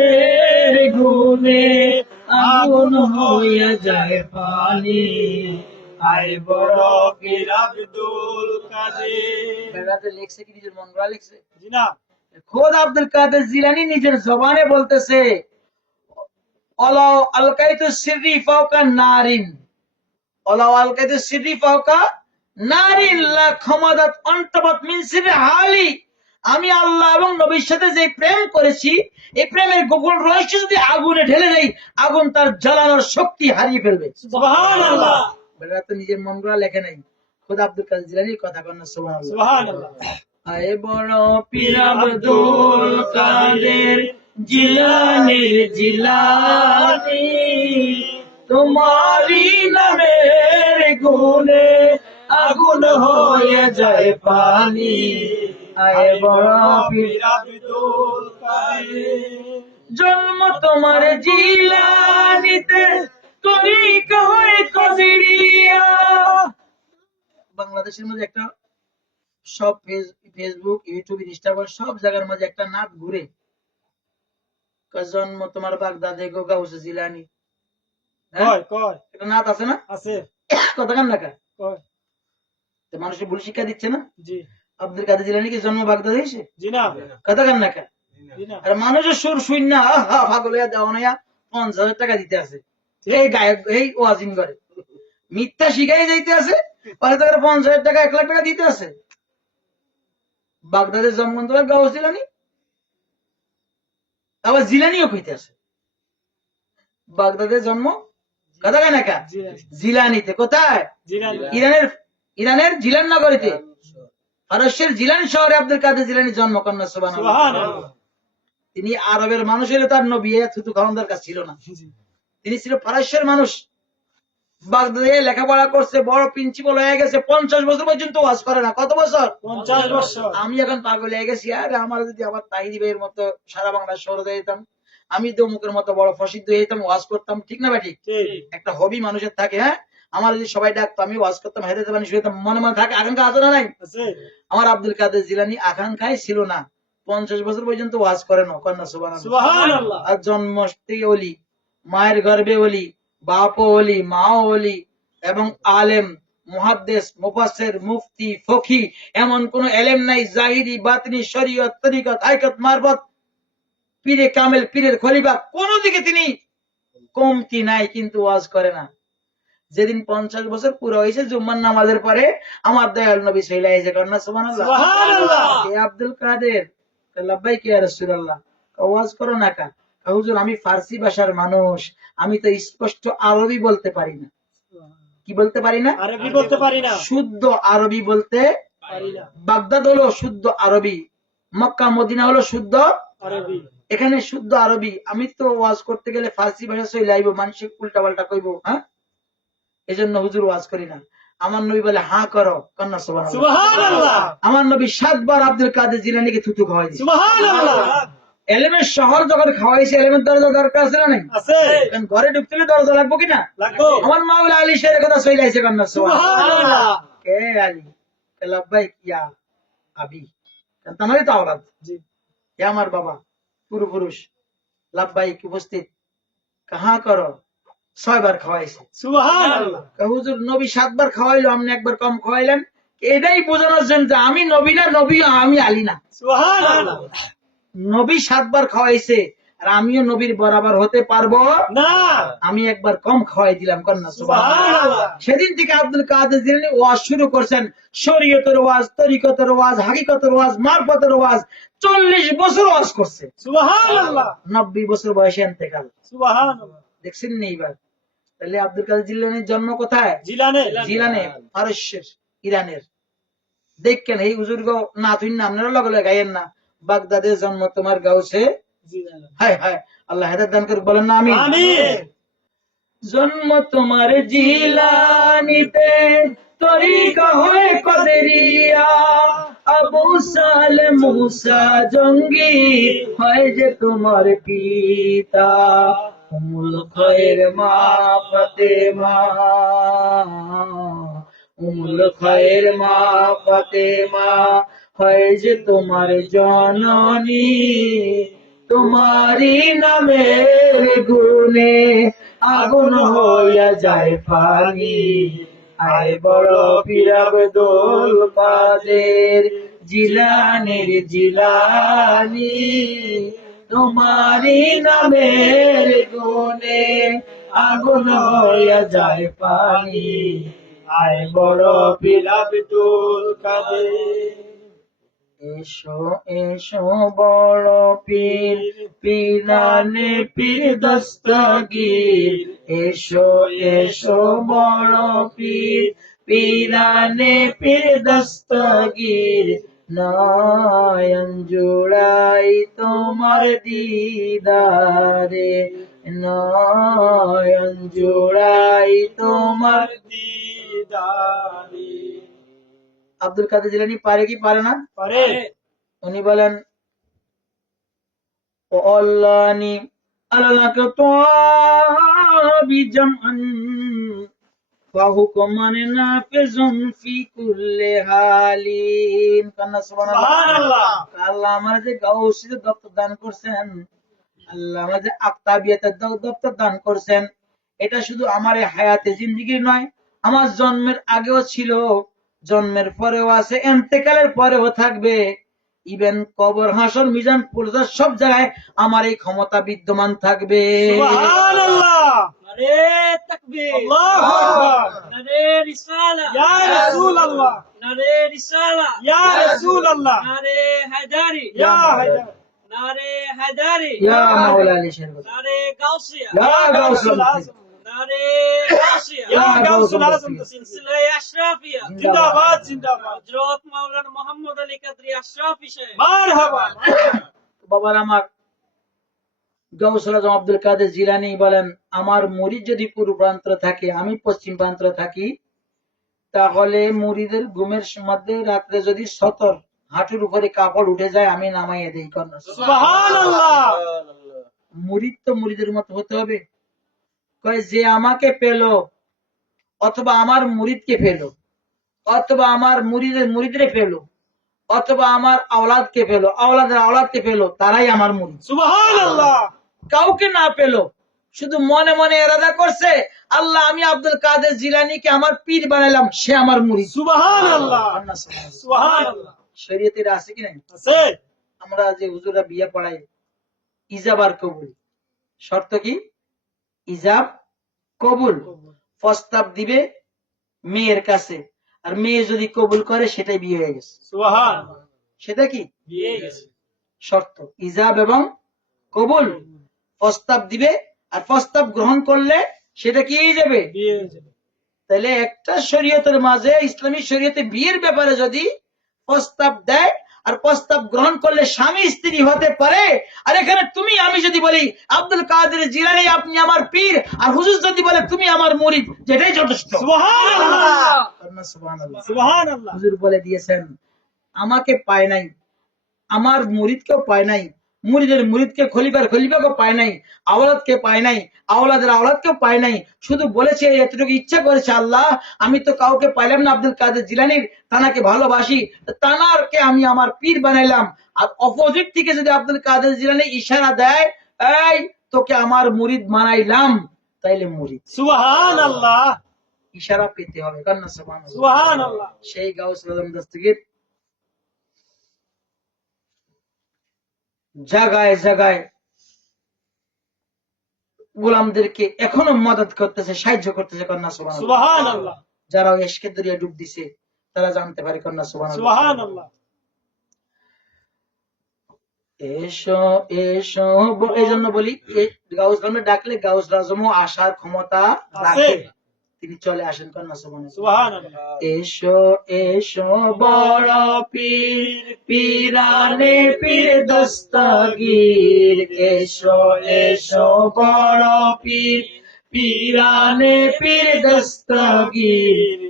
নামের গুণে আগুন হইয়া যায় পানি। আয় বড় পীর আব্দুল কাদের। বেড়াতে লিখছে কি নিজের মন গড়া লিখছে? জি না, খোদ আব্দুল কাদের জিলানী নিজের জবানে বলতেছে, ওয়ালাউ আলকাইতু সিররি ফাওকা নারিন, ওয়ালাউ আলকাইতু সিররি ফাওকা নারিন লা খামাদাত আনতাবাত মিন সিররি হালি। আমি আল্লাহ এবং নবীর সাথে যে প্রেম করেছি, এই প্রেমের গোপন রহস্য যদি আগুনে ঢেলে দেই, আগুন তার জ্বালানোর শক্তি হারিয়ে ফেলবে। সুবহানাল্লাহ। বেটা তো নিজের মন গড়া লেখে নাই, খোদ আব্দুল কাদের জিলানীর কথা কন না। সুবহানাল্লাহ। আয় বড় পীর আব্দুল কাদের জিলানীর জিলানী, তোমারি নামের গুণে আগুন হয়ে যায় পানি। আয় বড় পীর আব্দুল কাদের, জন্ম তোমার জিলানীতে, তরিকা হয় কদিরিয়া। বাংলাদেশের মধ্যে একটা সব ফেসবুক, ইউটিউব, ইনস্টাগ্রাম সব জায়গার মাঝে একটা নাত ঘুরে, জন্ম তোমার বাগদাদে গো গাউসে জিলানী। একটা নাত আছে না? আছে। কতক্ষণ নাকা মানুষের ভুল শিক্ষা দিচ্ছে না? জি। আব্দুল কাদের জিলানী কি জন্ম বাগদাদে হয়েছে? জি না। কতক্ষণ নাকা? আর মানুষের সুর শুন না পাগল হইয়া দেওয়া না 50,000 টাকা দিতে আছে, এই গায়ক এই ওয়াজিং করে মিথ্যা শিখাই যাইতে আছে, 50,000 টাকা 1 লাখ টাকা দিতে আছে। বাগদাদের জন্ম তোমার গাউস জিলানী, আবার জিলানিও কইতে আছে। বাগদাদের জন্ম কোথায় নাকা? জিলানিতে। কোথায়? ইরানের জিলান নগরীতে, পারস্যের জিলান শহরে আব্দুল কাদের জিলানী জন্ম। কন্যা সুবহানাল্লাহ। তিনি আরবের মানুষের তার নবী থুতু খাওয়ার দরকার ছিল না, তিনি ছিল পারস্যের মানুষ। বাগদাদে লেখাপড়া করছে, বড় প্রিন্সিপাল হয়ে গেছে, 50 বছর পর্যন্ত ওয়াজ করে না। কত বছর? 50 বছর। আমি এখন পাগল হয়ে গেছি, আরে আমার যদি আবার তাহিরি ভাইয়ের মতো সারা বাংলা শহরে যেতাম, আমি দমুকের মতো বড় প্রসিদ্ধ হয়ে যেতাম, ওয়াজ করতাম, ঠিক না ভাই? একটা হবি মানুষের থাকে। হ্যাঁ, আমার যদি সবাই ডাকতো, আমি ওয়াজ করতাম, হেদায়েত বাণী শুনতাম, মনে মনে থাকে, আকাঙ্ক্ষা আছে না নাই? আমার আব্দুল কাদের জিলানী আকাঙ্ক্ষাই ছিল না, 50 বছর পর্যন্ত ওয়াজ করে না। কন্যা সুবহানাল্লাহ। আর জন্ম থেকে ওলি, মায়ের গর্ভে ওলি, বাপও ওলি, মাও ওলি, এবং আলেম, মুহাদ্দিস, মুফাসসির, মুফতি, ফকি, এমন কোন এলেম নাই জাহিরি, বাতিনি, শরীয়ত, তরিকত, হাকিকত, মারফত, পীরে কামেল, পীরের খলিফা, কোন দিকে তিনি কমতি নাই, কিন্তু ওয়াজ করে না। যেদিন 50 বছর পুরো হয়েছে, জুম্মার নামাজের পরে আমার দয়াল নবী চলে এসে, কন্যা সুবহানাল্লাহ, কে আব্দুল কাদের? লাব্বাইক ইয়া রাসূলুল্লাহ। ওয়াজ করো না কা? হুজুর আমি ফার্সি ভাষার মানুষ, আমি তো স্পষ্ট আরবি বলতে পারি না। কি বলতে পারি না? আরবি বলতে পারি না, শুদ্ধ আরবি বলতে পারি না। বাগদাদ হলো শুদ্ধ আরবি, মক্কা মদিনা হলো শুদ্ধ আরবি, এখানে শুদ্ধ আরবি। আমি তো ওয়াজ করতে গেলে ফার্সি ভাষা চলে আইব, মানুষের উল্টা পাল্টা কইব। হ্যাঁ, এজন্য হুজুর ওয়াজ করি না। আমার নবী বলে হ্যাঁ করো। কন্যা সুবহানাল্লাহ। আমার নবী 7 বার আব্দুল কাদের জিলানীকে থুতু খাওয়াইছে। সুবহানাল্লাহ। এলেমের শহর যখন খাওয়াইছে, এলেমের দরজা দরকার আছে না নাই? আছে। কারণ ঘরে ঢুকতে হলে দরজা লাগবে কিনা? লাগবে। আমার মাওলা আলী শেরের কথা চলে আইছে। কন্যা সুবহানাল্লাহ। কে আলী? লাব্বাইক ইয়া আবি, তানারই তো আওলাদ। জি। হে আমার বাবা, পূর্বপুরুষ। লাব্বাইক উপস্থিত। কাহা করো? 6 বার খাওয়াইছে। সুবহানাল্লাহ। হুজুর নবী 7 বার খাওয়াইলো, আপনি একবার কম খাওয়াইলেন, এটাই বোঝানোর জন্য যে আমি নবী না, নবী আমি আলী না। সুবহানাল্লাহ। নবী 7 বার খাওয়াইছে, আর আমিও নবীর বরাবর হতে পারবো না, আমি একবার কম খাওয়াই দিলাম। কন্যা সুবহানাল্লাহ। সেদিন থেকে আব্দুল কাদের জিলানী ওয়াজ শুরু করছেন, শরীয়তের ওয়াজ, তরিকতের ওয়াজ, হাকিকতের ওয়াজ, মারফতের ওয়াজ। 40 বছর ওয়াজ করছে। সুবহানাল্লাহ। 90 বছর বয়সে ইন্তেকাল। সুবহানাল্লাহ। দেখছেন না এইবার? তাহলে আব্দুল কাদের জিলানীর জন্ম কোথায়? জিলানে, পারস্যের, ইরানের। দেখেন এই হুজুর গো না, তুই না আপনারা লগে লগে গায়েন না, বাগদাদের জন্ম তোমার গাউসে জিলানী। হায় হায়, আল্লাহ হেদায়েত দান করুক, বলেন না আমিন। আমিন। জন্ম তোমার জিলানীতে, তরিকা হয় কদরিয়া। আবু সালেম মুসা জঙ্গি হয় যে তোমার পিতা। উমুল খয়ের মা ফাতেমা, উমুল খয়ের মা ফাতেমা হয় যে তোমার জননী। তোমারি নামের গুণে আগুন হইয়া যায় পানি। আয় বড় পীর আব্দুল কাদের জিলানীর জিলানী, তোমারি নামের গুণে আগুন হইয়া যায় পানি। আয় বড় পীর আব্দুল কাদের। এসো এসো বড় পীর পীরানে পীর দস্তগীর, এসো এসো বড় পীর পীরানে পীর দস্তগীর, নয়ন জুড়াই তোমার দিদারে, নয়ন জুড়াই তোমার দিদারে। আব্দুল কাদের জিলানী পারে কি পারে না? পারে। উনি বলেন ও আল্লাহনি আলালাকা তাবিজামান ওয়া হুকমান নাফিজুন ফি কুল্লি হালিন। কান্না সুবহানাল্লাহ। আল্লাহ আমাদের গাউসির দপ্তর দান করছেন, আল্লাহ আমাদের আক্তাবিয়াতের দপ্তর দান করছেন। এটা শুধু আমার হায়াতে জিন্দেগির নয়, আমার জন্মের আগেও ছিল, জন্মের পরেও আছে, এন্তেকালের পরেও থাকবে। ইভেন কবর, হাসর, মিজান, পুরজার সব জায়গায় আমার এই ক্ষমতা বিদ্যমান থাকবে। সুবহানাল্লাহ। নারে তাকবীর, আল্লাহু আকবার। নারে রিসালা, ইয়া রাসূলুল্লাহ, নারে রিসালা, ইয়া রাসূলুল্লাহ, নারে হায়দারি, ইয়া হায়দার, নারে হায়দারি, ইয়া মাওলা আলী শের, নারে গাউসিয়া, ইয়া গাউসুল আজম, নারে গাউসিয়া, ইয়া গাউসুল আজম। সিলসিলায়ে আশরাফিয়া, জিন্দাবাদ জিন্দাবাদ। হযরত মাওলানা মুহাম্মদ আলী কাদরি আশরাফি সাহেব। মারহাবা। বাবার আমার গাউসুল আজম আব্দুল কাদের জিলানী বলেন, আমার মুরিদ যদি পূর্ব প্রান্তে থাকে, আমি পশ্চিম প্রান্তে থাকি, তাহলে মুরিদের ঘুমের মধ্যে রাত্রে যদি সতর হাঁটুর উপরে কাপড় উঠে যায়, আমি নামাইয়ে দেই। কন্যা সুবহানাল্লাহ। মুরিদ তো মুরিদের মতো হতে হবে। কয় যে আমাকে পেল, অথবা আমার মুরিদকে পেল, অথবা আমার মুরিদের পেল, অথবা আমার আওলাদকে পেল, আওলাদের আওলাদকে পেল, তারাই আমার মুরিদ। সুবহানাল্লাহ। কাউকে না পেল, শুধু মনে মনে ইরাদা করছে, আল্লাহ আমি আব্দুল কাদের জিলানীকে আমার পীর বানাইলাম, সে আমার মুরিদ। সুবহানাল্লাহ। সুবহানাল্লাহ। শরীয়তের আছে কি নাই? আছে। আমরা যে হুজুররা বিয়ে পড়াই, ইজাব আর কবুল, শর্ত কি? ইজাব কবুল। প্রস্তাব দিবে মেয়ের কাছে, আর মেয়ে যদি কবুল করে সেটাই বিয়ে হয়ে গেছে। সুবহানাল্লাহ। সেটা কি বিয়ে গেছে। শর্ত? ইজাব এবং কবুল। প্রস্তাব দিবে, আর প্রস্তাব গ্রহণ করলে সেটা কি হয়ে যাবে? বিয়ে হয়ে যাবে। তাহলে একটা শরীয়তের মাঝে, ইসলামী শরীয়তে বিয়ের ব্যাপারে যদি প্রস্তাব দেয় আর প্রস্তাব গ্রহণ করলে স্বামী স্ত্রী হতে পারে, আর এখানে তুমি আমি যদি বলি আব্দুল কাদের জিলানী আপনি আমার পীর, আর হুজুর যদি বলে তুমি আমার মুরিদ, যেটাই যথেষ্ট। সুবহানাল্লাহ। সুবহানাল্লাহ। সুবহানাল্লাহ। হুজুর বলে দিয়েছেন, আমাকে পায় নাই, আমার মুরিদকেও পায় নাই, মুরিদের মুরিদকে খলিফার খলিফাকে পায় নাই, আওলাদকে পায় নাই, আওলাদের আওলাদকেও পায় নাই, শুধু বলেছে এতটুকু ইচ্ছা করেছে, আল্লাহ আমি তো কাউকে পাইলাম না আব্দুল কাদের জিলানীর, তানাকে ভালোবাসি, তানারকে আমি আমার পীর বানাইলাম। আর অপোজিট থেকে যদি আব্দুল কাদের জিলানী ইশারা দেয়, এই তোকে আমার মুরিদ বানাইলাম, তাইলে মুরিদ। সুবহানাল্লাহ। ইশারা পেতে হবে। কান্না সুবহানাল্লাহ। সুবহানাল্লাহ। সেই গাউসুল আজম দস্তগীর জায়গায় জায়গায় গোলামদেরকে এখনো মদত করতেছে, সাহায্য করতেছে। কন্যা সুবহানাল্লাহ। সুবহানাল্লাহ। যারা ইশকের দরিয়া ডুব দিছে তারা জানতে পারে। কন্যা সুবহানাল্লাহ। সুবহানাল্লাহ। এসো এসো, এই জন্য বলি গাউস আজমে ডাকলে গাউস আজমও আসার ক্ষমতা রাখে, তিনি চলে আসেন। কন্যা সুবহানাল্লাহ। সুবহানাল্লাহ। এসো এসো বড় পীর পীরানে পীর দস্তগীর, এসো এসো বড় পীর পীরানে পীর দস্তগীর,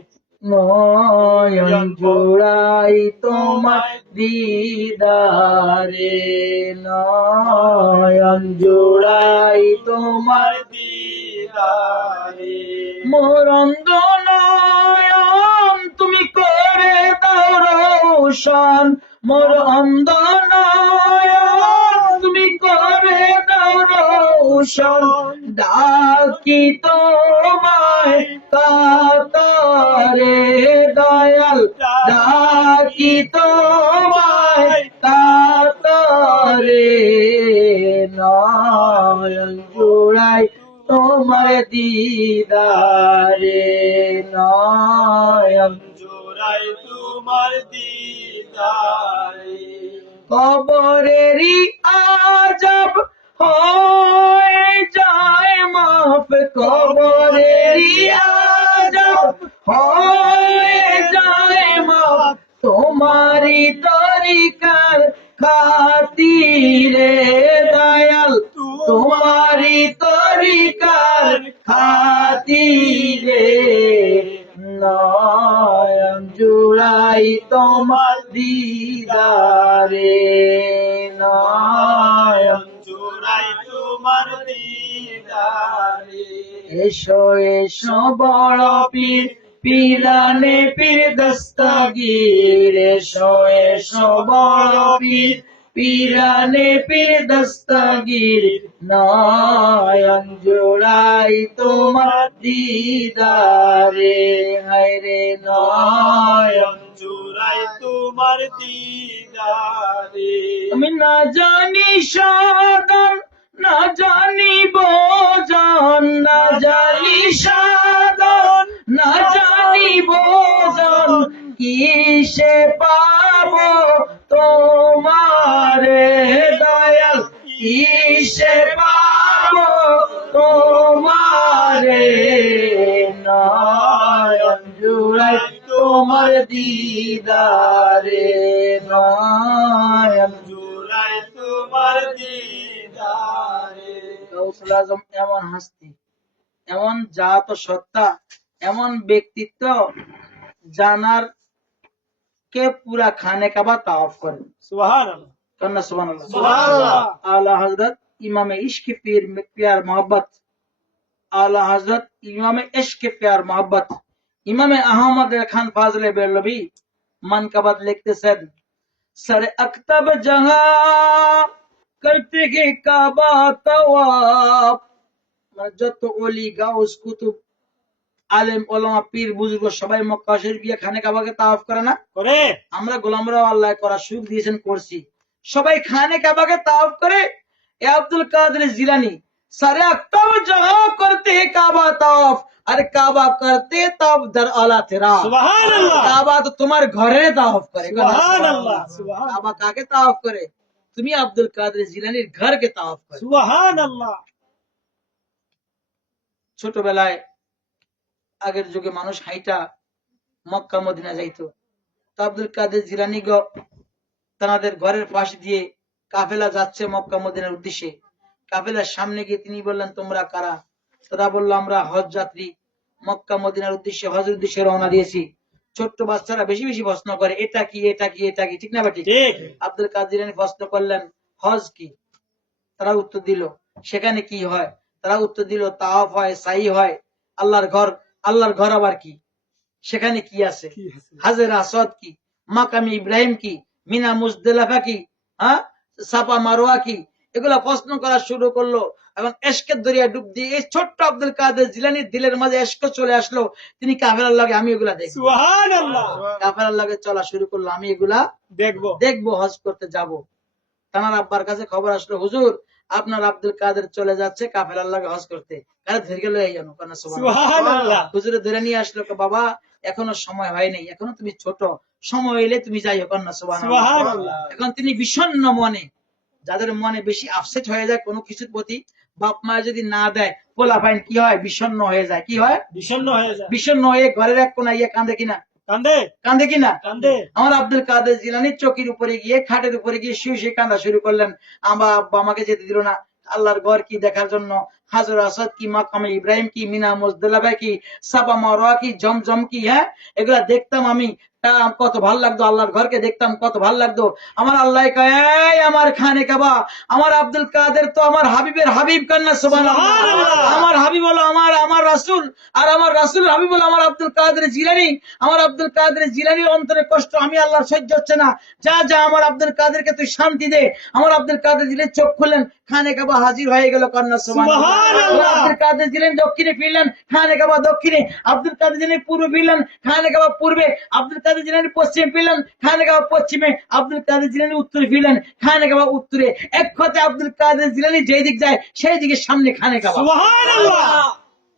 নয়ন জোড়াই তোমার দিদারে, নয়ন জোড়াই তোমার দিদারে। মোর অন্ধ নয়ন তুমি করে দাও রোশন, মোর অন্ধ নয়ন তুমি করে ভূষণ ডাকি তোমায় কাতরে দয়াল ডাকি তোমায় কাতরে নয়ন জোড়াই তোমার দিদারে নয়ন জোড়াই তোমার দিদারে কবরেরই আজব হয়ে যায় মাফ কবরেরই আজব হয়ে যায় মাফ তোমারি তরিকার খাতিরে দয়াল তোমারি তরিকার খাতিরে নয়ন জুড়াই তোমার দিদারে নয়ন জোড়াই তোমার দিদারে এসো এসো বড় পীর পীরানে পীর দস্তগীর এসো এসো বড় পীর পীরানে পীর দস্তগীর নয়ন জোড়াই তোমার দিদারে হায়রে নয়ন জোড়াই তোমার দিদারে আমি না জানি সাধন না জানি বোজন না জানি সাধন না জানি বোজন কিসে পাবো তোমারে দয়াল কিসে পাবো তোমারে নয়ন জুড়াই তোমার দিদারে নয়ন জোড়াই তোমার দিদারে গাউসুল আজম এমন হাস্তি এমন জাত ও সত্তা এমন ব্যক্তিত্ব জানার কে পুরা খানে কাবা তাওয়াফ করেন সুবহানাল্লাহ কন্যা সুবহানাল্লাহ সুবহানাল্লাহ आला हजरत इमाम इश्क पीर में प्यार मोहब्बत आला हजरत इमाम इश्क प्यार मोहब्बत इमाम अहमद खान फाजले बेरलवी मनकबत लिखते सद सर अक्तब जहां करते के काबा तवाफ যত ওলি গাউস কুতুব আলেম ওলামা পীর বুজুর্গ সবাই মক্কা শরীফ গিয়ে খানে কাবাকে তাওয়াফ করে না করে আমরা গোলামরাও আল্লাহ করা সুখ দিয়েছেন করছি সবাই খানে কাবাকে তাওয়াফ করে এ আব্দুল কাদের জিলানী সারে আক্তাব জহাं করতে हैं काबा तावाफ अरे काबा करते तब दर आला तेरा সুবহানাল্লাহ काबा तो तुम्हारे घरे तावाफ करे সুবহানাল্লাহ সুবহানাল্লাহ काबा काके तावाफ करे তুমি আব্দুল কাদের জিলানীর ঘরকে তাওয়াফ করে সুবহানাল্লাহ ছোটবেলায় আগের যুগে মানুষ হাইটা মক্কা মদিনা যাইতো তো আব্দুল কাদের জিলানী তাদের ঘরের পাশ দিয়ে কাফেলা যাচ্ছে মক্কা মদিনার উদ্দেশ্যে কাফেলার সামনে গিয়ে তিনি বললেন তোমরা কারা তারা বললো আমরা হজ যাত্রী মক্কা মদিনার উদ্দেশ্যে হজের উদ্দেশ্যে রওনা দিয়েছি ছোট্ট বাচ্চারা বেশি বেশি প্রশ্ন করে এটা কি এটা কি এটা কি ঠিক না বা ঠিক ঠিক আব্দুল কাদের জিলানী প্রশ্ন করলেন হজ কি তারা উত্তর দিল সেখানে কি হয় তারা উত্তর দিল তাওয়াফ হয় সাই হয় আল্লাহর ঘর আবার কি সেখানে কি আছে কি আছে হাজের আসওয়াদ কি মাকামি ইব্রাহিম কি মিনা মুজদালিফা কি হ্যাঁ সাফা মারওয়া কি এগুলা প্রশ্ন করা শুরু করলো এবং এশকের দরিয়া ডুব দিয়ে এই ছোট্ট আব্দুল কাদের জিলানীর দিলের মাঝে এশক চলে আসলো তিনি কাফেলার লাগে আমি এগুলা দেখবো সুবহানাল্লাহ কাফেলার লাগে চলা শুরু করলো আমি এগুলা দেখবো দেখবো হজ করতে যাব তানার আব্বার কাছে খবর আসলো হুজুর আপনার আব্দুল কাদের চলে যাচ্ছে কাফেলার লাগে হজ করতে কারে ধরে গেল এই জানো কারণ সুবহানাল্লাহ হুজুরে ধরে নিয়ে আসলো বাবা এখনো সময় হয় নাই এখনো তুমি ছোট সময় হইলে তুমি যাইও কন্যা সুবহানাল্লাহ সুবহানাল্লাহ এখন তিনি বিষণ্ণ মনে যাদের মনে বেশি আপসেট হয়ে যায় কোনো কিছুর প্রতি বাপ মা যদি না দেয় পোলা পাইন কি হয় বিষণ্ণ হয়ে যায় কি হয় বিষণ্ণ হয়ে যায় বিষণ্ণ হয়ে ঘরের এক কোনায় গিয়ে কান্দে কিনা কান্দে কান্দে কিনা কান্দে আমার আব্দুল কাদের জিলানী চকির উপরে গিয়ে খাটের উপরে গিয়ে শুয়ে শুয়ে কান্দা শুরু করলেন আমার আব্বা আমাকে যেতে দিল না আল্লাহর ঘর কি দেখার জন্য হাজর আসাদ কি, মাকামে ইব্রাহিম কি, মিনা মুজদালিফা কি, সাফা মারওয়া কি, জমজম কি, হ্যাঁ এগুলা দেখতাম আমি, কত ভালো লাগতো। আল্লাহর ঘরকে দেখতাম, কত ভালো লাগতো। আমার আল্লাহ কয়, এই আমার খানে কাবা, আমার আব্দুল কাদের তো আমার হাবিবের হাবিব, কান্না সুবহানাল্লাহ। আমার হাবিব হলো আমার রাসূল, আর আমার রাসূল হাবিব হলো আমার আব্দুল কাদের জিলানী। আমার আব্দুল কাদের জিলানীর অন্তরে কষ্ট আমি আল্লাহর সহ্য হচ্ছে না। যা যা আমার আব্দুল কাদেরকে তুই শান্তি দে। আমার আব্দুল কাদের জিলানী চোখ খুললেন, খানে কাবা হাজির হয়ে গেল, কান্না সুবহানাল্লাহ। আব্দুল কাদের জিলানী দক্ষিণে ফিরলেন, খানে কাবা দক্ষিণে। আব্দুল কাদের জিলানী পূর্বে ফিরলেন, খানে কাবা পূর্বে। আব্দুল কাদের জিলানী পশ্চিমে ফিরলেন, খানে কাবা পশ্চিমে। আব্দুল কাদের জিলানী উত্তরে ফিরলেন, খানে কাবা উত্তরে। এক কথায় আব্দুল কাদের জিলানী যেই দিক যায় সেই দিকে সামনে খানে কাবা। সুবহানাল্লাহ।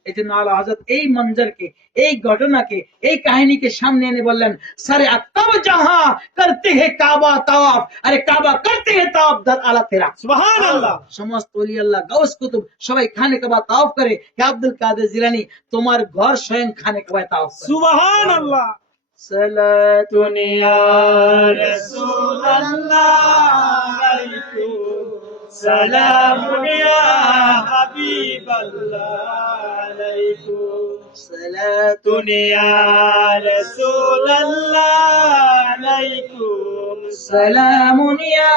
এই জন্য আলা হযরত এই মঞ্জরকে, এই ঘটনাকে, এই কাহিনীকে সামনে এনে বললেন, সারে আত্তাব জাহা করতে হে কাবা তাওয়াফ, আরে কাবা করতে হে তাওয়াফ দার আলা তেরা। সুবহানাল্লাহ। সমস্ত ওলি আল্লাহ, গাউস কুতুব সবাই খানে কাবা তাওয়াফ করে। হে আব্দুল কাদের জিলানী, তোমার ঘর স্বয়ং খানে কাবায় তাওয়াফ করে। সুবহানাল্লাহ। সালাতুন ইয়া রাসূলুল্লাহ আলাইকুম সালামুন ইয়া হাবিবাল্লাহ আলাইকুম সালাতুন ইয়া রাসূলুল্লাহ আলাইকুম সালামুন ইয়া।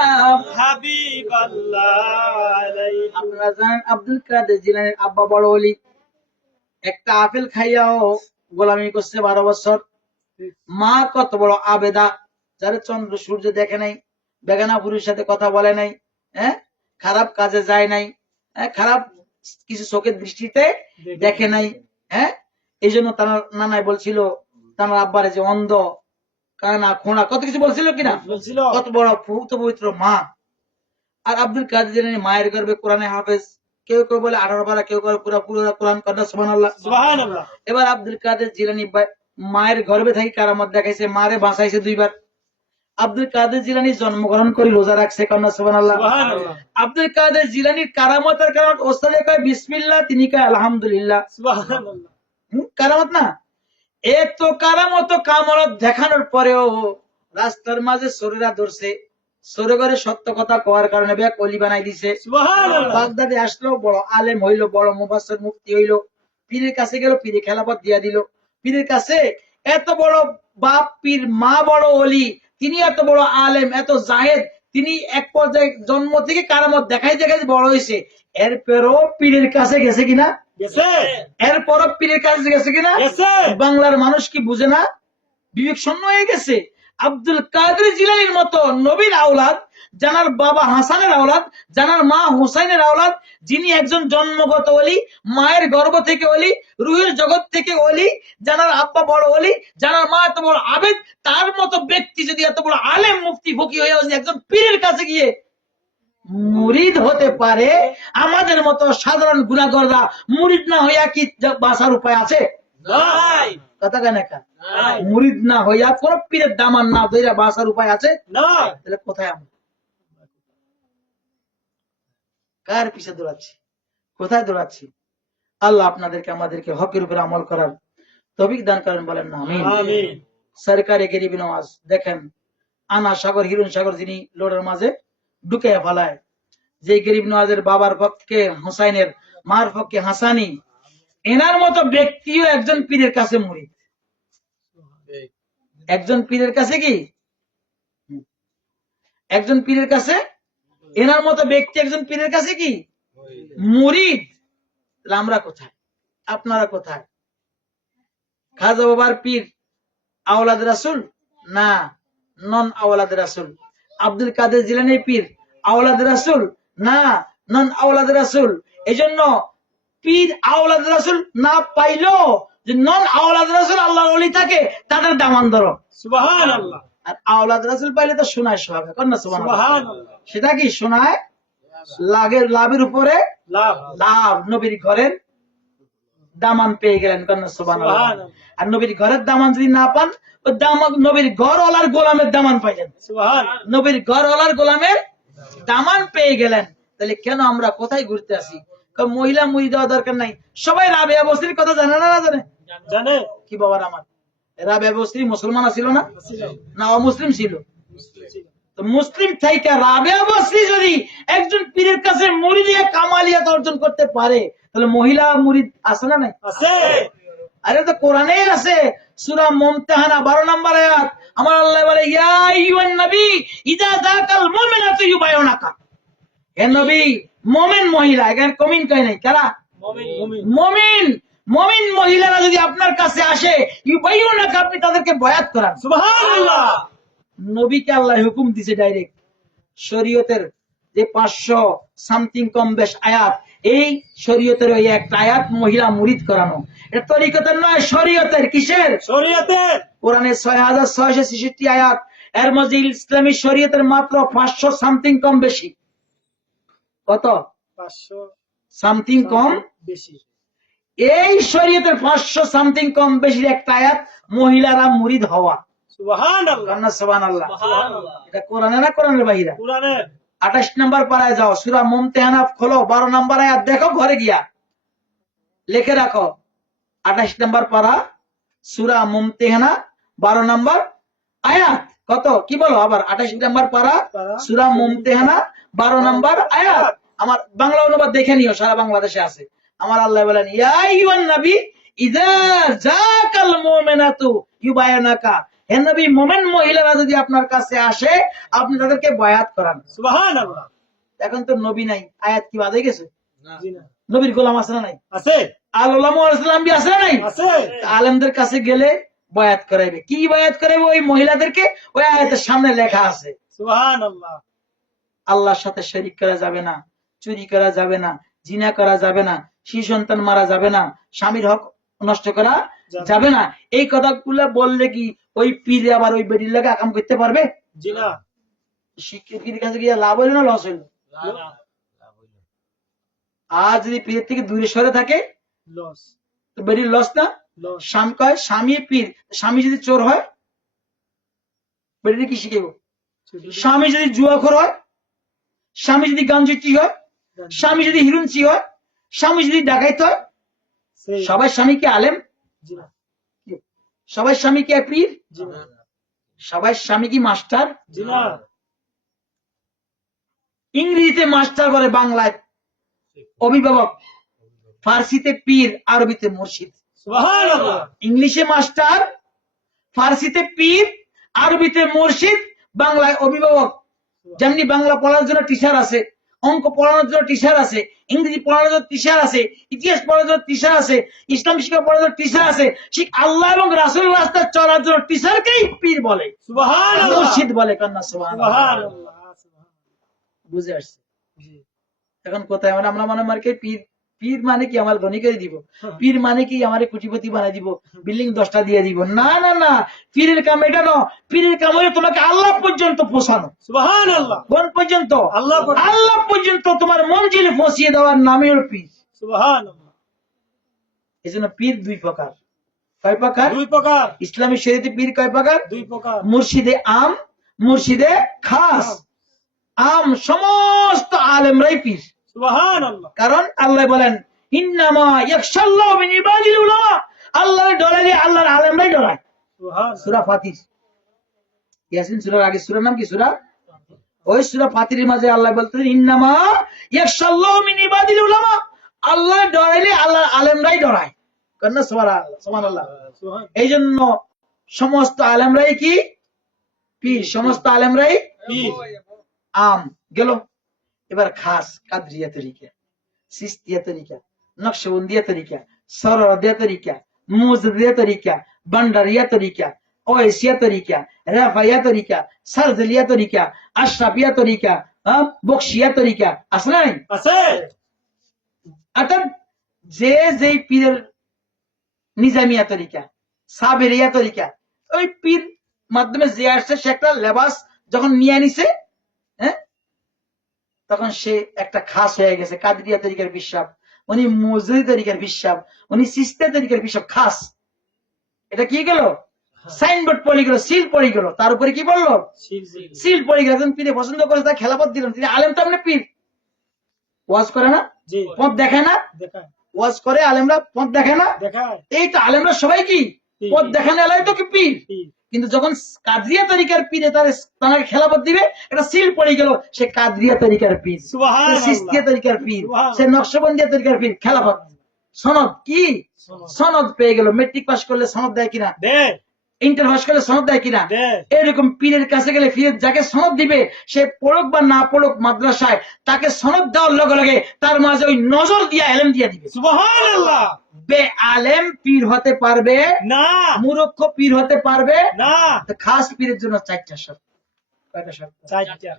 হাবিবাল্লাহ আলাইকুম। আপনারা জানেন আব্দুল কাদের জিলানীর আব্বা বড় ওলি। একটা আপেল খাইয়াও গোলামি করছে 12 বছর। মা কত বড় আবেদা, যারা চন্দ্র সূর্য দেখে নাই, বেগানা পুরুষের সাথে কথা বলে নাই, হ্যাঁ খারাপ কাজে যায় নাই, হ্যাঁ খারাপ কিছু চোখের দৃষ্টিতে দেখে নাই, হ্যাঁ এই জন্য তার নানাই বলছিল তার আব্বারে যে অন্ধ, কানা, খোঁড়া, কত কিছু বলছিল কিনা, বলছিল কত বড় পবিত্র মা। আর আব্দুল কাদের জিলানী মায়ের গর্ভে কোরআনে হাফেজ, কেউ কেউ বলে 18 পারা, কেউ কেউ পুরো কোরআন কান্না সুবহানাল্লাহ। সুবহানাল্লাহ। এবার আব্দুল কাদের জিলানী মায়ের গর্ভে থাকি কারামত দেখাইছে, মারে বাঁচাইছে 2 বার। আব্দুল কাদের জিলানী জন্মগ্রহণ করে রোজা রাখছে, কান্না সুবহানাল্লাহ। সুবহানাল্লাহ। আব্দুল কাদের জিলানীর কারামতের কারণ ওস্তাদে কয় বিসমিল্লাহ, তিনি কয় আলহামদুলিল্লাহ। সুবহানাল্লাহ। কারামত না, এত কারামত কামরত দেখানোর পরেও রাস্তার মাঝে চোরেরা ধরছে, চোরে করে সত্য কথা কওয়ার কারণে ব্যাক অলি বানাই দিছে। সুবহানাল্লাহ। বাগদাদে আসলো, বড় আলেম হইল, বড় মুফাসসির মুফতি হইল, পীরের কাছে গেল, পীরে খেলাফত দিয়া দিল। পীরের কাছে এত বড় বাপ পীর, মা বড় ওলি, তিনি এত বড় আলেম, এত জাহেদ, তিনি এক পর্যায়ে জন্ম থেকে কারামত দেখাই দেখাই বড় হয়েছে। এরপরও পীরের কাছে গেছে কিনা, গেছে এরপরও পীরের কাছে গেছে কিনা। গেছে। বাংলার মানুষ কি বুঝে না, বিবেক শূন্য হয়ে গেছে। আব্দুল কাদের জিলানীর মতো নবীর আওলাদ, জানার বাবা হাসানের আওলাদ, জানার মা হুসাইনের আওলাদ, যিনি একজন জন্মগত ওলি, মায়ের গর্ভ থেকে ওলি, রুহের জগৎ থেকে ওলি, জানার আব্বা বড় ওলি, জানার মা এত বড় আবেদ, তার মতো ব্যক্তি যদি এত বড় আলেম মুফতি ফকি হয়ে একজন পীরের কাছে গিয়ে মুরিদ হতে পারে, আমাদের মতো সাধারণ গুনাহগাররা মুরিদ না হইয়া কি বাঁচার উপায় আছে? নাই কথা কেন একা? নাই মুরিদ না হইয়া কোন পীরের দামান না ধইরা বাঁচার উপায় আছে? নাই। তাহলে কোথায় আমরা কার পিছে দৌড়াচ্ছি, কোথায় দৌড়াচ্ছি? আল্লাহ আপনাদেরকে আমাদেরকে হকের উপর আমল করার তৌফিক দান করেন, বলেন না আমিন। আমিন। সরকারে গরিব নওয়াজ দেখেন, আনা সাগর হিরণ সাগর যিনি লোডের মাঝে ঢুকে ফেলায়, যে গরিব নওয়াজের বাবার পক্ষে হুসাইনের, মার পক্ষে হাসানি, এনার মতো ব্যক্তিও একজন পীরের কাছে মুরিদ, একজন পীরের কাছে কি, একজন পীরের কাছে, এনার মতো ব্যক্তি একজন পীরের কাছে কি মুরিদ। আমরা কোথায়, আপনারা কোথায়? খাজা বাবার পীর আওলাদ রাসূল না, নন আওলাদ রাসূল। আব্দুল কাদের জিলানী পীর আওলাদ রাসূল না, নন আওলাদ রাসূল। এজন্য পীর আওলাদ রাসূল না পাইলো, যে নন আওলাদ রাসূল আল্লাহর ওলি থাকে, তাদের দামান ধরো। সুবহানাল্লাহ। আর আওলাদ রাসূল পাইলে তো শোনায় সোহাগে, কন্যা সুবহানাল্লাহ। সুবহানাল্লাহ। সেটা কি শোনায়, লাভের উপরে লাভ। লাভ। নবীর ঘরের দামান পেয়ে গেলেন, কন্যা সুবহানাল্লাহ। সুবহানাল্লাহ। আর নবীর ঘরের দামান যদি না পান, ওই দামান নবীর ঘরওয়ালার গোলামের দামান পাইলেন। সুবহানাল্লাহ। নবীর ঘরওয়ালার গোলামের দামান পেয়ে গেলেন। তাহলে কেন আমরা কোথায় ঘুরতে আসি? মহিলা মুড়ি দেওয়া দরকার নাই, সবাই রাবেয়া বসরির কথা জানে না, না জানে? জানে কি বাবার আমার, রাবেয়া বসরি মুসলমান ছিল না, না অমুসলিম ছিল? তো মুসলিম থেকে রাবেয়া বসরি যদি একজন পীরের কাছে মুড়ি দিয়ে কামালিয়াত অর্জন করতে পারে, তাহলে মহিলা মুরিদ আছে না নাই? আছে। আরে তো কোরআনে আছে, সূরা মুমতাহানা 12 নম্বর আয়াত। আমার আল্লাহ বলে, ইয়া আইয়ুহান নবী ইযা যাকাল মুমিনাতু ইউবায়ুনাকা। হে নবী, মুমিন মহিলা, এখানে কমিন কয় নাই, কারা? মুমিন। মুমিন মহিলারা যদি আপনার কাছে আসে, ইউবায়ুনাকা, আপনি তাদেরকে বয়াত করান। সুবহানাল্লাহ। নবীকে আল্লাহ হুকুম দিছে ডাইরেক্ট। শরীয়তের যে 500 সামথিং কম বেশ আয়াত, এই শরীয়তের ওই একটা আয়াত মহিলা মুরিদ করানো। এটা তরিকতের নয়, শরীয়তের। কিসের? শরীয়তের। কোরআনে 6666 আয়াত, এর মধ্যে ইসলামী শরীয়তের মাত্র 500 সামথিং কম বেশি। কত? 500 সামথিং কম বেশি। এই শরীয়তের 500 সামথিং কম বেশির একটা আয়াত মহিলারা মুরিদ হওয়া। সুবহানাল্লাহ। সুবহানাল্লাহ। সুবহানাল্লাহ। এটা কোরআনে না কোরআনের বাইরে? কোরআনের। 28 নম্বর পারায় যাও, সূরা মুমতাহানা খোলো, 12 নম্বর আয়াত দেখো, ঘরে গিয়া লিখে রাখো। 28 নম্বর পারা, সূরা মুমতাহানা 12 নম্বর আয়াত। কত? কি বলো আবার? 28 নম্বর পারা, সূরা মুমতাহানা 12 নম্বর আয়াত। আমার বাংলা অনুবাদ দেখে নিও, সারা বাংলাদেশে আছে। আমার আল্লাহ বলেন, ইয়া আইয়ুহান নবী ইযা যাকাল মুমিনাতু ইউবায়ুনাকা। হে নবী, মুমিন মহিলারা যদি আপনার কাছে আসে, আপনি তাদেরকে বয়াত করান। সুবহানাল্লাহ। এখন তো নবী নাই, আয়াত কি বাদ হয়ে গেছে? জি না। নবীর গোলাম আছে না নাই? আছে। আল উলামা ওয়াল ইসলাম বি আছে না নাই? আছে। আলেমদের কাছে গেলে বয়াত করাইবে। কি বয়াত করাইবে? ওই মহিলাদেরকে ওই আয়াতের সামনে লেখা আছে, সুবহানাল্লাহ। আল্লাহর সাথে শরীক করা যাবে না, চুরি করা যাবে না, জিনা করা যাবে না, শিশু সন্তান মারা যাবে না, স্বামীর হক নষ্ট করা যাবে না। এই কথাগুলো বললে কি ওই পীর আবার ওই বেটির লাগে আকাম করতে পারবে? জি না। শিক্ষকের কাছে গিয়ে লাভ হইল না লস হইল? আর যদি পীরের থেকে দূরে সরে থাকে লস। তো বেটির লস না? লস। স্বামী কয় স্বামী পীর, স্বামী যদি চোর হয় বেটির কি শিখেব? স্বামী যদি জুয়াখোর হয়, স্বামী যদি গাঞ্জুচি হয়, স্বামী যদি হিরুঞ্চি হয়, স্বামী যদি ডাকাইত হয়, সবাই স্বামী কি আলেম? জি না। সবাই স্বামী কি পীর? জি না। সবাই স্বামী কি মাস্টার? জি না। ইংরেজিতে মাস্টার বলে, বাংলায় অভিভাবক, ফার্সিতে পীর, আরবিতে মুর্শিদ। সুবহানাল্লাহ। ইংলিশে মাস্টার, ফার্সিতে পীর, আরবিতে মুর্শিদ, বাংলায় অভিভাবক। যেমনি বাংলা পড়ানোর জন্য টিচার আছে, অঙ্ক পড়ানোর জন্য টিচার আছে, ইংরেজি পড়ানোর জন্য টিচার আছে, ইতিহাস পড়ানোর জন্য টিচার আছে, ইসলাম শিক্ষা পড়ানোর জন্য টিচার আছে, ঠিক আল্লাহ এবং রাসূলের রাস্তায় চলার জন্য টিচারকেই পীর বলে, সুবহানাল্লাহ। মুর্শিদ বলে। কন্যা সুবহানাল্লাহ। সুবহানাল্লাহ। বুঝে আসছে? জি। এখন কোথায় আমরা মনে মার্কে পীর, পীর মানে কি আমার ধনী করে দিব, পীর মানে কি আমার কোটিপতি বানাই দিব, বিল্ডিং 10টা দিয়ে দিব? না না না, পীরের কাম এটা না। পীরের কাম হলে তোমাকে আল্লাহ পর্যন্ত পৌঁছানো। সুবহানাল্লাহ। কোন পর্যন্ত? আল্লাহ পর্যন্ত। আল্লাহ পর্যন্ত তোমার মঞ্জিলে পৌঁছিয়ে দেওয়ার নামই হলো পীর। সুবহানাল্লাহ। এই জন্য পীর দুই প্রকার। কয় প্রকার? দুই প্রকার। ইসলামী শরীয়তে পীর কয় প্রকার? দুই প্রকার। মুর্শিদে আম, মুর্শিদে খাস। আম সমস্ত আলেমরাই পীর। সুবহানাল্লাহ। কারণ আল্লাহ বলেন, ইন্নামা ইয়াখশাল্লাহু মিন ইবাদিল উলামা। আল্লাহর ডরাইলে আল্লাহর আলেমরাই ডরায়। সুবহানাল্লাহ। সূরা ফাতির, ইয়াসিন সূরার আগে সূরার নাম কি? সূরা ওই সূরা ফাতিরের মাঝে আল্লাহ বলতেন, ইন্নামা ইয়াখশাল্লাহু মিন ইবাদিল উলামা। আল্লাহর ডরাইলে আল্লাহর আলেমরাই ডরায়। কন্না সুবহানাল্লাহ, সুবহানাল্লাহ। এই জন্য সমস্ত আলেমরাই কি? পীর। সমস্ত আলেমরাই পীর। আম গেল। এবার খাস কাদরিয়া তরিকা, সিস্তিয়া তরিকা, নকশবন্দিয়া তরিকা, সরদিয়া তরিকা, মুজদিয়া তরিকা, বান্ডারিয়া তরিকা, ওয়েসিয়া তরিকা, রাফাইয়া তরিকা, সারজলিয়া তরিকা, আশরাফিয়া তরিকা, বকশিয়া তরিকা। আছে না? আছে। অর্থাৎ যে যেই পীরের, নিজামিয়া তরিকা, সাবেরিয়া তরিকা, ওই পীর মাধ্যমে যে আসছে সে একটা লেবাস যখন নিয়ে নিছে, হ্যাঁ, তখন সে একটা খাস হয়ে গেছে। কাদরিয়া তরিকার বিশ্বাস, উনি মুজদি তরিকার বিশ্বাস, উনি সিস্তিয়া তরিকার বিশ্বাস খাস। এটা কি গেল? সাইনবোর্ড পড়ে গেল, সিল পড়ে গেল। তার উপরে কি বললো? সিল পড়ে গেল। পীরে পছন্দ করে তার খেলাপথ দিলাম। তিনি আলেম তো আপনি পীর। ওয়াজ করে না? জি। পথ দেখায় না? দেখায়। ওয়াজ করে আলেমরা, পথ দেখায় না? দেখায়। এই তো আলেমরা সবাই কি পথ দেখানো এলাই তো কি পীর। কিন্তু যখন কাদরিয়া তরিকার পীরে তাকে খেলাফত দিবে, একটা সিল পড়ে গেল, সে কাদরিয়া তরিকার পীর, সে সুবহানাল্লাহ। সিস্তিয়া তরিকার পীর, সুবহানাল্লাহ। সে নকশবন্দিয়া তরিকার পীর, খেলাফত সনদ কি সনদ পেয়ে গেল। মেট্রিক পাস করলে সনদ দেয় কিনা, দে ইন্টার পাস করলে সনদ দেয় কিনা। দে এরকম পীরের কাছে গেলে পীর যাকে সনদ দিবে, সে পড়ুক বা না পড়ুক মাদ্রাসায়, তাকে সনদ দেওয়ার লগে লগে তার মাঝে ওই নজর দিয়া এলেম দিয়া দিবে। সুবহানাল্লাহ। বে আলেম পীর হতে পারবে না মূর্খ পীর হতে পারবে না, তো খাস পীরের জন্য 4টা শর্ত। কয়টা শর্ত? চারটা।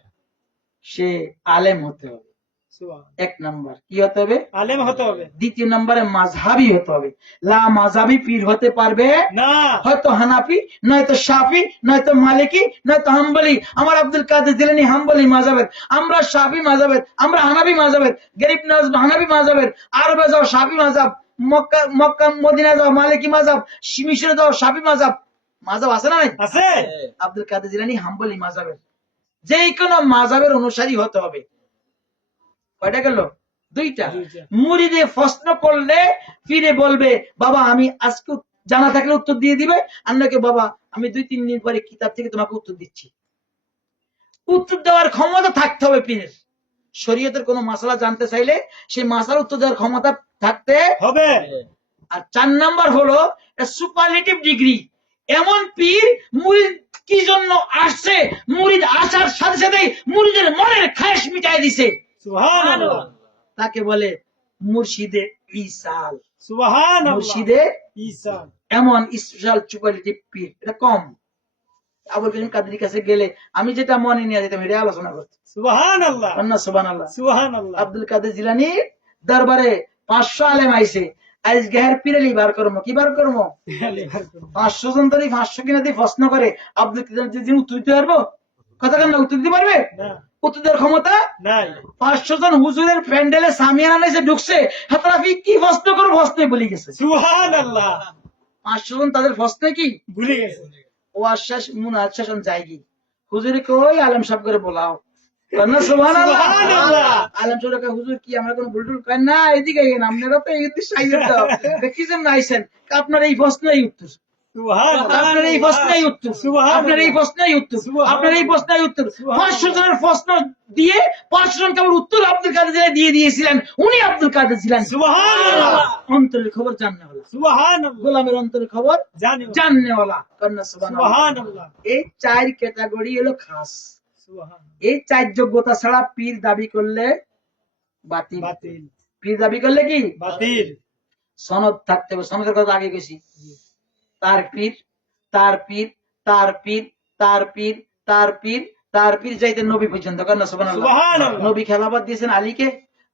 সে আলেম হতে হবে, সুবহানাল্লাহ। 1 নাম্বার। কি হতে হবে? আলেম হতে হবে। 2 নম্বরে মাযহাবী হতে হবে। লা মাযহাবী পীর হতে পারবে না হয়তো হানাফি, নয়তো শাফি, নয়তো মালিকি, নয়তো হাম্বলি। আমার আব্দুল কাদের জিলানী হাম্বলি মাযহাবের, আমরা শাফি মাযহাবের, আমরা হানাফি মাযহাবের। গরিব নওয়াজ হানাফি মাযহাবের, আরবে যাও শাফি মাযহাব, মক্কা মদিনা যাও মালিকি মাযহাব, মিশরে যাও শাফি মাযহাব। মাযহাব আছে না নাই? আছে। আব্দুল কাদের জিলানী হাম্বলি মাযহাবের। যে কোনো মাযহাবের অনুসারী হতে হবে। কয়টা গেল? 2টা। দুইটা। মুরিদে প্রশ্ন করলে ফিরে বলবে, বাবা আমি আজকে জানা থাকলে উত্তর দিয়ে দিবে, আর নাকি বাবা আমি 2-3 দিন পরে কিতাব থেকে তোমাকে উত্তর দিচ্ছি। উত্তর দেওয়ার ক্ষমতা থাকতে হবে পীরের। শরীয়তের কোনো মাসলা জানতে চাইলে সেই মাসলার উত্তর দেওয়ার ক্ষমতা থাকতে হবে। আর 4 নাম্বার হলো সুপারলেটিভ ডিগ্রি। এমন পীর মুরিদ কি জন্য আসছে, মুরিদ আসার সাথে সাথে মুরিদের মনের খায়েশ মিটাই দিছে, সুবহানাল্লাহ। তাকে বলে মুর্শিদে ইসাল। সুবহানাল্লাহ। মুর্শিদে ঈসা। এমন স্পেশাল সুপারলেটিভ পীর, এটা কম। আবুল কাসিম কাদরির কাছে গেলে আমি যেটা মনে নিয়ে যেতাম এটা আলোচনা করতাম। সুবহানাল্লাহ। সুবহানাল্লাহ। সুবহানাল্লাহ। আব্দুল কাদের জিলানীর দরবারে 500 আলেম আইছে। আজ গের পীরেলি বার করবো, কি বার করবো? 500 জন ধরে 500 কিনা দিয়ে প্রশ্ন করে, আব্দুল কাদের জিলানী উত্তর দিতে পারবো? কথা কেন উত্তর দিতে পারবে? না উত্তর দেওয়ার ক্ষমতা নাই। 500 জন হুজুরের প্যান্ডেলে সামিয়ানা নাইছে ঢুকছে, হাতরাফি কি প্রশ্ন করো, প্রশ্নে বলে গেছে। সুবহানাল্লাহ। 500 জন তাদের প্রশ্নে কি ভুলে গেছে। ও আশ্বাস মুনাশ্বাসন যায়গি। হুজুরে কই আলেম সাহেব করে বলাও, কন্যা সুবহানাল্লাহ। সুবহানাল্লাহ। আলেম সাহেব কয়, হুজুর কি আমরা কোনো ভুল টুল করেন না, এদিকে আইয়েন, আপনারা তো এই দিকে আইয়েন দাও, দেখিছেন না আইছেন, আপনার এই প্রশ্নই উত্তর, সুবহানাল্লাহ। আপনার এই প্রশ্নই উত্তর, আপনার এই প্রশ্নই উত্তর, আপনার এই প্রশ্নই উত্তর। 500 জনের প্রশ্ন দিয়ে 500 জনকে আমার উত্তর আব্দুল কাদের জিলানী দিয়ে দিয়েছিলেন। উনি আব্দুল কাদের জিলানী। সুবহানাল্লাহ। অন্তরের খবর জাননেওয়ালা, সুবহানাল্লাহ। গোলামের অন্তরের খবর জানি। জাননেওয়ালা। কন্যা সুবহানাল্লাহ। সুবহানাল্লাহ। এই 4 ক্যাটাগরি হলো খাস। সুবহানাল্লাহ। এই 4 যোগ্যতা ছাড়া পীর দাবি করলে বাতিল। বাতিল। পীর দাবি করলে কি বাতিল। সনদ থাকতে হবে। সনদের কথা আগে গেছি। তার পীর, তার পীর, তার পীর, তার পীর, তার পীর, তার পীর যাইতে নবী পর্যন্ত। কন্যা সুবহানাল্লাহ। সুবহানাল্লাহ। নবী খেলাফত দিয়েছেন আলীকে,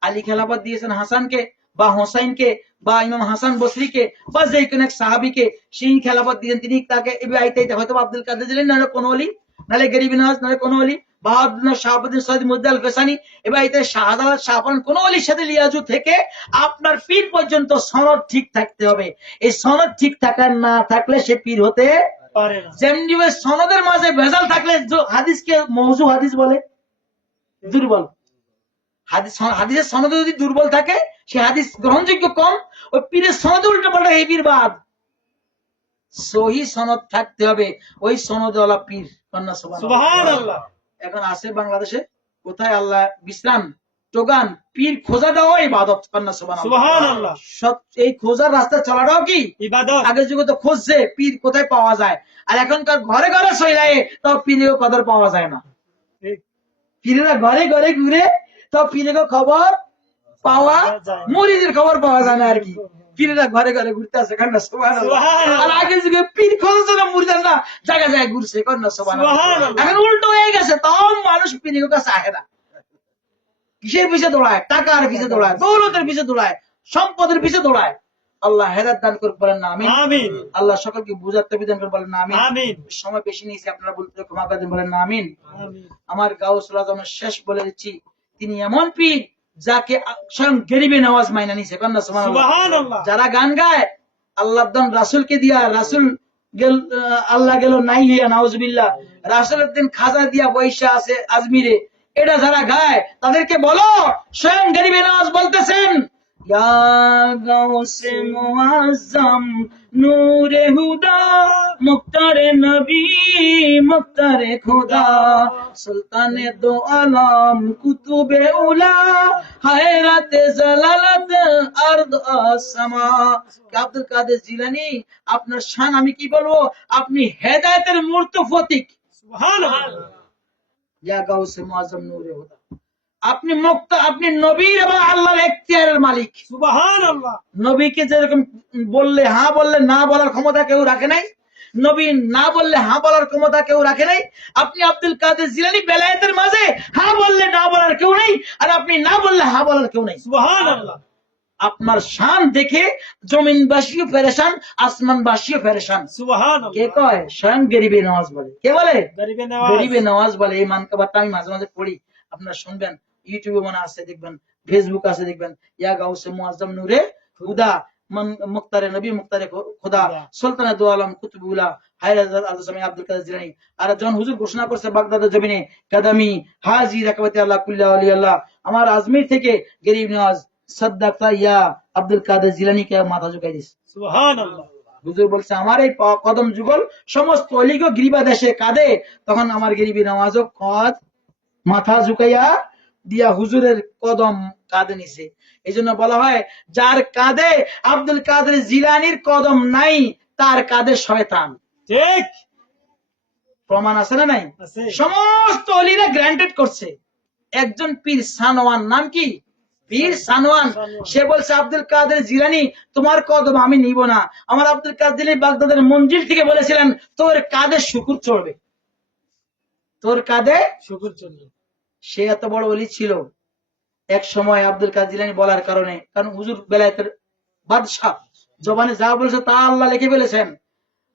আলী খেলাফত দিয়েছেন হাসানকে বা হোসাইনকে বা ইমাম হাসান বসরিকে বা যে কোনো এক সাহাবীকে, সেই খেলাফত দিয়েছেন। তিনি তাকে এবাইতে হয়তো আব্দুল কাদের জিলানী, নাহলে কোন ওলি, নাহলে গরিব নওয়াজ, নাহলে কোন ওলি, বাহাদুর শাহাবুদ্দিন সৈয়দ মুহ্যিদ আল ফেসানি, এবাইতে শাহজালাল শাহপান, কোন ওলির সাথে লিয়াজু থেকে আপনার পীর পর্যন্ত সনদ ঠিক থাকতে হবে। এই সনদ ঠিক থাকার না থাকলে সে পীর হতে পারে না। যেমনি সনদের মাঝে ভেজাল থাকলে হাদিসকে মওযু হাদিস বলে, দুর্বল হাদিস। হাদিসের সনদ যদি দুর্বল থাকে, সে হাদিস গ্রহণযোগ্য কম। ওই পীরের সনদ উল্টো পাল্টা, এই পীর বাদ। সহি সনদ থাকতে হবে, ওই সনদওয়ালা পীর। কন্যা সুবহানাল্লাহ। সুবহানাল্লাহ। এখন আছে বাংলাদেশে কোথায় আল্লাহ বিশ্রাম টোগান, পীর খোঁজাটাও ইবাদত। কন্যা সুবহানাল্লাহ। সুবহানাল্লাহ। এই খোঁজার রাস্তা চলাটাও কি ইবাদত। আগের যুগে তো খুঁজছে পীর কোথায় পাওয়া যায়, আর এখনকার ঘরে ঘরে সইলায় তাও পীরের কদর পাওয়া যায় না। ঠিক। পীরেরা ঘরে ঘরে ঘুরে তাও পীরের খবর পাওয়া, মুরিদের খবর পাওয়া যায় না আর কি। পীরেরা ঘরে ঘরে ঘুরতে আছে। কন্যা সুবহানাল্লাহ। আর আগের যুগে পীর খোঁজা না, মুরিদার না জায়গা জায়গায় ঘুরছে। কন্যা সুবহানাল্লাহ। সুবহানাল্লাহ। এখন উল্টো হয়ে গেছে, তাও মানুষ পীরের কাছে আসে না। কিসের পিছে দৌড়ায়? টাকার পিছে দৌড়ায়, দৌলতের পিছে দৌড়ায়, সম্পদের পিছে দৌড়ায়। আল্লাহ হেদায়েত দান করুন, বলেন না আমিন। আমিন। আল্লাহ সকলকে বুঝার তৌফিক দান করুন, বলেন না আমিন। আমিন। সময় বেশি নিয়েছি, আপনারা বলতে ক্ষমা করে দিন, বলেন না আমিন। আমিন। আমার গাউসুল আজমের শেষ বলে দিচ্ছি, তিনি এমন পীর যাকে স্বয়ং গরিবে নওয়াজ মাইনা নিছে। কন্যা সুবহানাল্লাহ। সুবহানাল্লাহ। যারা গান গায় আল্লাহ দান রাসূলকে দিয়া, রাসূল গেল, আল্লাহ গেল নাই হইয়া, নাউজুবিল্লাহ। রাসূলের দিন খাজা দিয়া বৈশা আছে আজমিরে, এটা যারা গায় তাদেরকে বলো, স্বয়ং গরিবে নওয়াজ বলতেছেন, या गौसे मुअज्जम नूरे हुदा मुख्तारे नबी मुख्तारे खुदा सुल्ताने दो आलम कुतुबे उला हैरते जलालत अर्द आसमा। আব্দুল কাদের জিলানী আপনার শান আমি কি বলবো, আপনি হেদায়েতের মূর্ত প্রতীক। সুবহানাল্লাহ। ইয়া গাউসে মুআজ্জম নূরে হুদা, আপনি মুক্ত, আপনি নবীর এবং আল্লাহর এখতিয়ারের মালিক। সুবহানাল্লাহ। নবীকে যেরকম বললে হ্যাঁ বললে না বলার ক্ষমতা কেউ রাখে নাই, নবী না বললে হ্যাঁ বলার ক্ষমতা কেউ রাখে নাই। আপনি আব্দুল কাদের জিলানী বেলায়েতের মাঝে হ্যাঁ বললে না বলার কেউ নেই, আর আপনি না বললে হ্যাঁ বলার কেউ নেই। সুবহানাল্লাহ। আপনার শান দেখে জমিনবাসীও পেরেশান, আসমানবাসীও পেরেশান। সুবহানাল্লাহ। কে কয়? স্বয়ং গরিবে নওয়াজ বলে। কে বলে? গরিবে নওয়াজ। গরিবে নওয়াজ বলে। এই মানকাবারটা আমি মাঝে মাঝে পড়ি, আপনারা শুনবেন, ইউটিউবে মনে আছে দেখবেন, ফেসবুক আছে দেখবেন। ইয়া গাউসে মুআজ্জম নূরে হুদা মুক্তারে নবী মুক্তারে খোদা সুলতানে দু আলম কুতুবুল্লাহ হায়রাত আল-সামি আব্দুল কাদের জিলানী। আর যখন হুজুর ঘোষণা করছে বাগদাদের জমিনে, কাদামি হাজি রাকাবাতি আল্লাহ কুল্লা ওয়ালি আল্লাহ, আমার আজমির থেকে গরিব নওয়াজ সাদ্দাকা ইয়া আব্দুল কাদের জিলানী কে মাথা ঝুঁকাই দিস। সুবহানাল্লাহ। হুজুর বলছে আমার এই কদম যুগল সমস্ত অলিগ গরিবা দেশে কাঁদে, তখন আমার গরিবী নওয়াজও কদ মাথা ঝুঁকাইয়া দিয়া হুজুরের কদম কাঁদে নিছে। এই জন্য বলা হয় যার কাঁধে আব্দুল কাদের জিলানীর কদম নাই তার কাঁধে শয়তান। ঠিক। প্রমাণ আছে না নাই? আছে। সমস্ত অলিরা গ্রান্টেড করছে। একজন পীর সানোয়ান, নাম কি? পীর সানোয়ান। সে বলছে আব্দুল কাদের জিলানী তোমার কদম আমি নিব না। আমার আব্দুল কাদের জিলানী বাগদাদের মঞ্জিল থেকে বলেছিলেন তোর কাঁধে শুকুর চড়বে, তোর কাঁধে শুকর চলবে। সে এত বড় ওলি ছিল। এক সময় আব্দুল কাদের জিলানী বলার কারণে, কারণ হুজুর বেলায়েতের বাদশাহ, জবানে যা বলেছে তা আল্লাহ লিখে ফেলেছেন।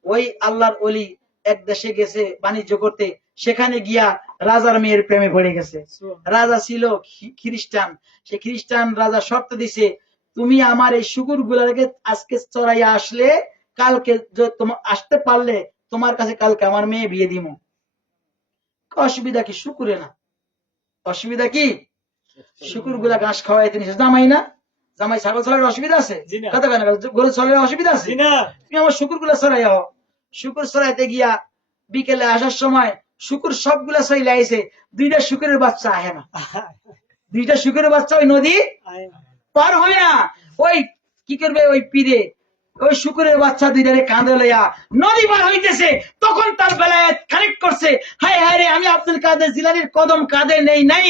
ওই আল্লাহর ওলি এক দেশে গেছে বাণিজ্য করতে, সেখানে গিয়া রাজার মেয়ের প্রেমে পড়ে গেছে। রাজা ছিল খ্রিস্টান, সে খ্রিস্টান রাজা শর্ত দিছে তুমি আমার এই শুকুর গুলাকে আজকে চড়াইয়া আসলে কালকে তোমার আসতে পারলে তোমার কাছে কালকে আমার মেয়ে বিয়ে দিব। অসুবিধা কি? শুকুরে না, অসুবিধা কি? শুকুর গুলা ঘাস খাওয়াইতে নিছে। জামাই না, জামাই ছাগল চড়ার অসুবিধা আছে? কথা কেন? গরু চড়ার অসুবিধা আছে? তুমি আমার শুকুর গুলা চড়াইয়া হও। শুকুর চড়াইতে গিয়া বিকেলে আসার সময় শুকুর সবগুলা চলে আইছে, দুইটা শুকুরের বাচ্চা আহে না। দুইটা শুকুরের বাচ্চা ওই নদী পার হয় না। ওই কি করবে ওই পীরে, ওই শুকুরের বাচ্চা দুইটারে কাঁধে লইয়া নদী পার হইতেছে। তখন তার বেলায়েত কানেক্ট করছে, হায় হায় রে আমি আব্দুল কাদের জিলানীর কদম কাঁধে নেই নাই।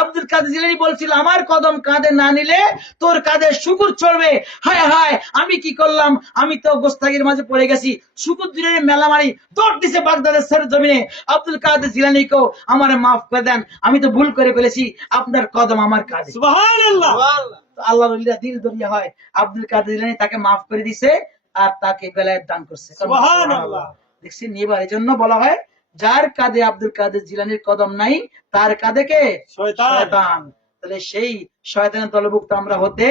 আব্দুল কাদের জিলানী বলছিল আমার কদম কাঁধে না নিলে তোর কাঁধে শুকুর চড়বে। হায় হায় আমি কি করলাম, আমি তো গোস্তাগির মাঝে পড়ে গেছি। শুকুর দুইটারে মেলা মারি দৌড় দিছে বাগদাদের জমিনে। আব্দুল কাদের জিলানীকেও আমারে মাফ করে দেন, আমি তো ভুল করে ফেলেছি, আপনার কদম আমার কাঁধে। সুবহানাল্লাহ। আল্লাহর ওলিরা দিল দরিয়া হয়। আব্দুল কাদের জিলানী তাকে মাফ করে দিছে আর তাকে বেলায়েত দান করছে। সুবহানাল্লাহ। দেখছেন, এবার এই জন্য বলা হয় যার কাঁধে আব্দুল কাদের জিলানীর কদম নাই তার কাঁধে কে? শয়তান। তাহলে সেই শয়তানের দলভুক্ত আমরা হতে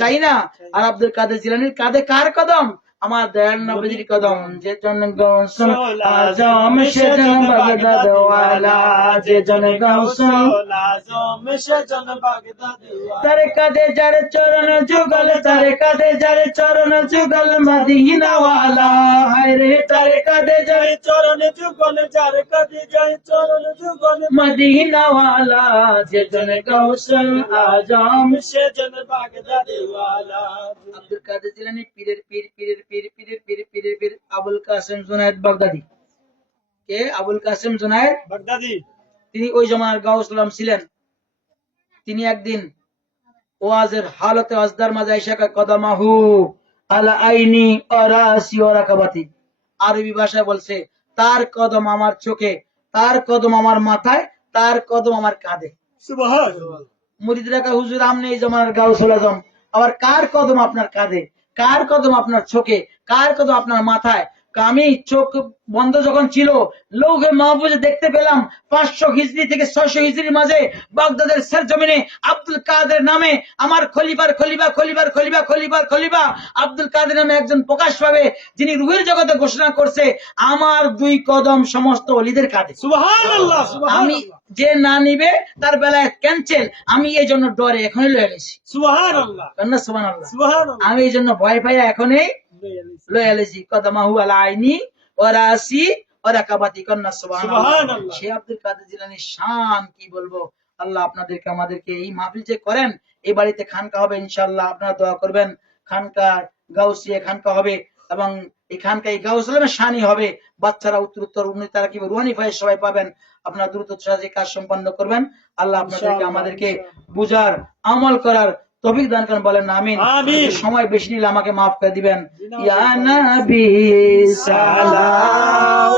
চাই না। আর আব্দুল কাদের জিলানীর কাঁধে কার কদম? আমার দয়াল নবীর কদম। যে জন গৌসুল আজম সে জন বাগদাদ ওয়ালা, যে জন গৌসুল আজম সে জন বাগদাদ ওয়ালা। তার কাঁধে যার চরণ যুগল, তার কাঁধে যার চরণ যুগল মদিনা ওয়ালা। হায় রে তার কাঁধে যার চরণ যুগল, যার কাঁধে যায় চরণ যুগল মদিনা ওয়ালা, যে জন গৌসুল আজম সে জন বাগদাদ ওয়ালা। আব্দুল কাদের জিলানী পীরের পীর, পীরের পীর, পীরের পীর, পীরের পীর আবুল কাসেম জুনায়েদ বাগদাদি। কে? আবুল কাসেম জুনায়েদ বাগদাদি। তিনি ওই জমানার গাউসুল আজম ছিলেন। তিনি একদিন ওয়াজের হালতে ওয়াজদার মাঝে আয়েশা কদমাহু আলা আইনি ওয়া রাসি ওয়া রাকাবাতি। আরবি ভাষায় বলছে তার কদম আমার চোখে, তার কদম আমার মাথায়, তার কদম আমার কাঁধে। সুবহানাল্লাহ। মুরিদরা কা হুজুর আমনে এই জমানার গাউসুল আজম, আবার কার কদম আপনার কাঁধে, কার কদম আপনার চোখে, কার কদম আপনার মাথায়? আমি চোখ বন্ধ যখন ছিল লৌহে মাহফুজে দেখতে পেলাম 500 হিজরি থেকে 600 হিজরির মাঝে বাগদাদের সরজমিনে আব্দুল কাদের নামে আমার খলিফার খলিফা খলিফার খলিফা খলিফার খলিফা আব্দুল কাদের নামে একজন প্রকাশ পাবে যিনি রুহের জগতে ঘোষণা করছে আমার দুই কদম সমস্ত ওলিদের কাঁধে। সুবহানাল্লাহ। আমি যে না নিবে তার বেলায় ক্যান্সেল। আমি এই জন্য ডরে এখনই লয়ে এলেছি। সুবহানাল্লাহ সুবহানাল্লাহ। সুবহানাল্লাহ আমি এই জন্য ভয় পাইয়া এখনই লয়ে এলেছি। কদমাহু আলা আইনি ওয়া রাসি ওয়া রাকাবাতি। কন্না সুবহানাল্লাহ। সুবহানাল্লাহ। শেখ আব্দুল কাদের জিলানীর শান কি বলবো। আল্লাহ আপনাদেরকে আমাদেরকে এই মাহফিল যে করেন, এই বাড়িতে খানকা হবে ইনশাআল্লাহ, আপনারা দোয়া করবেন। খানকা গাউসিয়া খানকা হবে এবং এই খানকা এই গাউসুলের শানি হবে। বাচ্চারা উত্তরোত্তর উন্নতি তারা কি রুহানি ফায়েজ সবাই পাবেন। আপনারা দ্রুত সাহায্যে কাজ সম্পন্ন করবেন। আল্লাহ আপনাদেরকে আমাদেরকে বুঝার আমল করার তৌফিক দান করেন, বলেন আমিন। আমিন। সময় বেশি নিলে আমাকে মাফ করে দিবেন। ইয়া নবী সালাম